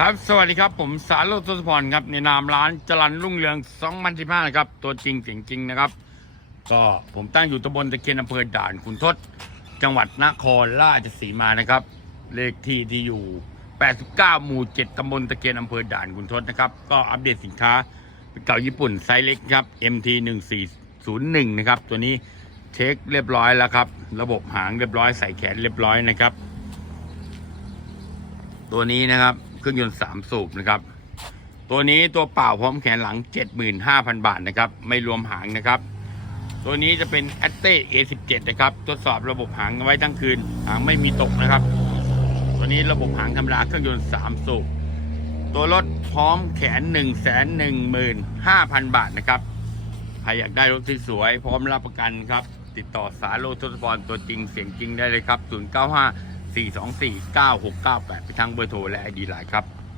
ครับ สวัสดีครับ ผมสารโรจน์ทศพรครับ ในนามร้านจรันรุ่งเรือง2015นะครับ ตัวจริงเสียงจริงนะครับ ก็ผมตั้งอยู่ตำบลตะเคียนอำเภอด่านขุนทดจังหวัดนครราชสีมานะครับ เลขที่ที่อยู่ 89 หมู่ 7ตำบลตะเคียนอำเภอด่านขุนทดนะครับ ก็อัปเดตสินค้าเป็นเก่าญี่ปุ่นไซส์เล็กครับ MT 1401นะครับ ตัวนี้เช็คเรียบร้อยแล้วครับ ระบบหางเรียบร้อยใส่แขนเรียบร้อยนะครับ ตัวนี้นะครับ เครื่องยนต์สามสูบนะครับ ตัวนี้ตัวเปล่าพร้อมแขนหลัง 75,000 บาทนะครับ ไม่รวมหางนะครับ ตัวนี้จะเป็น a t t e A17 นะครับทดสอบระบบหางไว้ทั้งคืน หางไม่มีตกนะครับ ตัวนี้ระบบหางธรรมดาเครื่องยนต์3สูบตัวรถพร้อมแขน 1 1 5 0 0 0 บาทนะครับ ใครอยากได้รถที่สวย พร้อมรับประกันครับ ติดต่อสาโรทศพรตัวจริงเสียงจริงได้เลยครับ 095 424 9698 ไปทั้งเบอร์โทรและไอดีไลน์ครับ